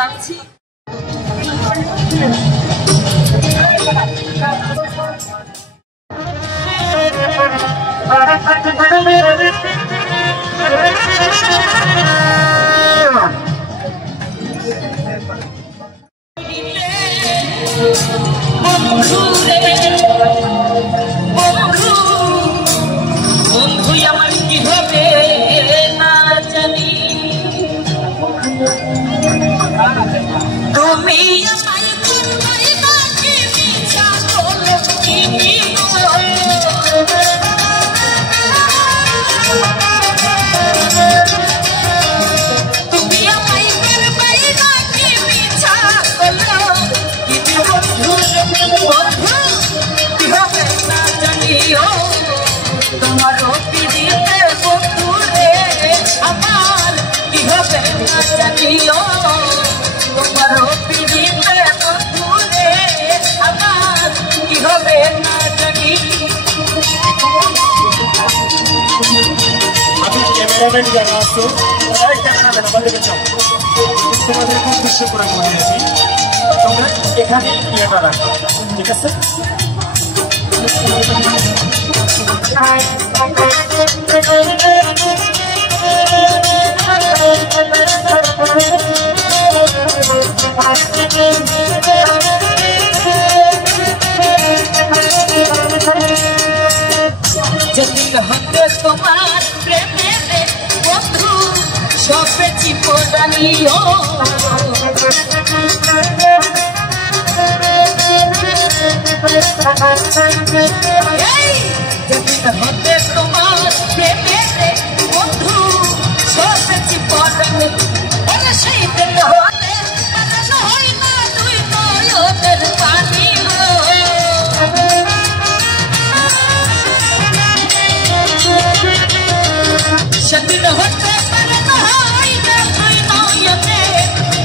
রাখছি। कैमरामैन जाना तो कैमरामैन আমাদের যাও তোমাদের খুব খুশি করে বলেছি তোমরা এখানে ইয়েটা রাখো ঠিক আছে जदिन हते तुम्हार प्रेमे रे बंधु सबे चिपदानियो जदिन हते तुम्हार प्रेमे रे बंधु सबे चिपदानियो ओरे সেই দিন হতে পারছ হই না তুই নয়নের পানি शदिन होते परे नहाई ना कोई नयने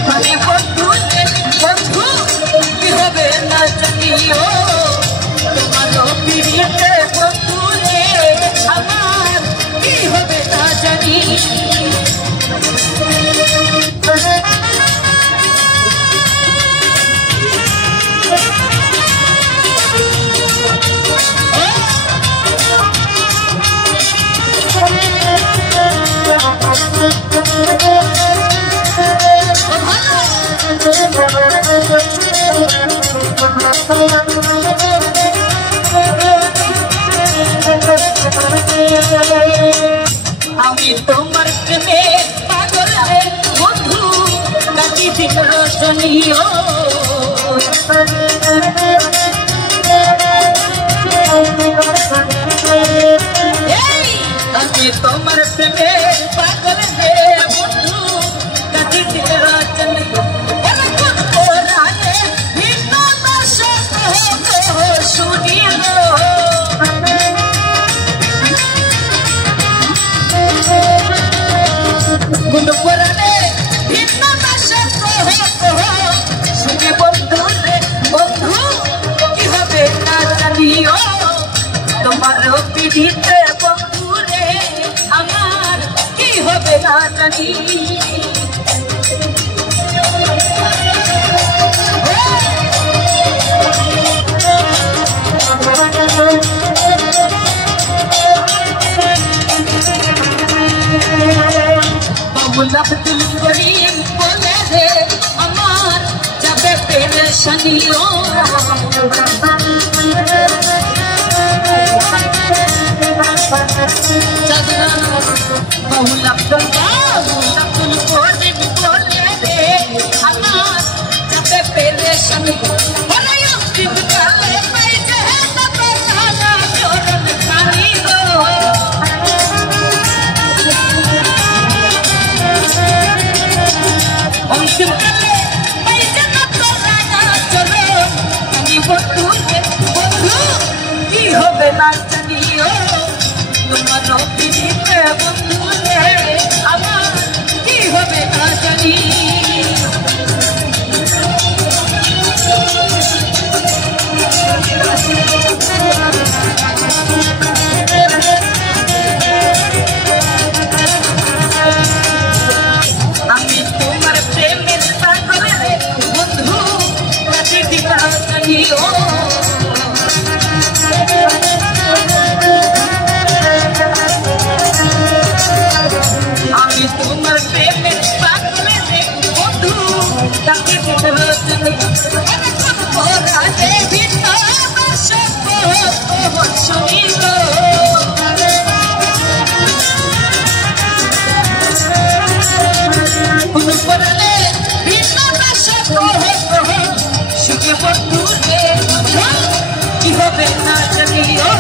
मने बंधु की होबे ना जानियो तुम्हारो प्रियते बंधु रे আমার की होबे ना जानी আমি তোমার প্রেমে পাগল রে বন্ধু কাটি দিন রজনীও আমি তোমার প্রেমে পাগল রে বন্ধু কাটি দিন রজনীও गुणपुराने भिन्न नशा सुने बंधु रे बंधु की होबे ना जानियो तुम्हारो पीड़िते बंधु रे আমার की होबे ना जानी गुलाब दिल करीम बोले रे अमार जाबे पेरेशानियों गुलाब दिल करीम बोले रे अमार जाबे पेरेशानियों ना जानियो तुम्हारो पीड़िते बंधु रे আমার की होबे ना जानी আমি তোমার প্রেমের পাগল তাকে ভিতরে ওরা যে ভিতরে শুনিল পড়ালে ভিতরে সুখে বন্ধুরে কি হবে না জানিও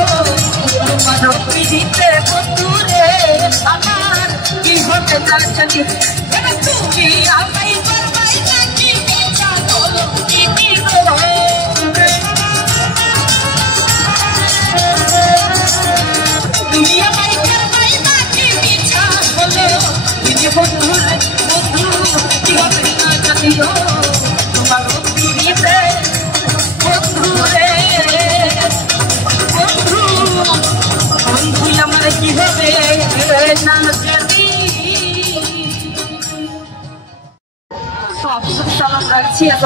তোমার পিড়িতে বন্ধুরে আমার কি হবে না জানি তুমি আমায় বলবাই নাকি মিছা বলো দিদি গো তুমি আমায় বলবাই নাকি মিছা বলো দিদি বন্ধুরে বন্ধু কি হবে না জানিও তোমার পিড়িতে বন্ধুরে বন্ধু বন্ধু আমার কি হবে না জানি সব সালাম রাখছি আর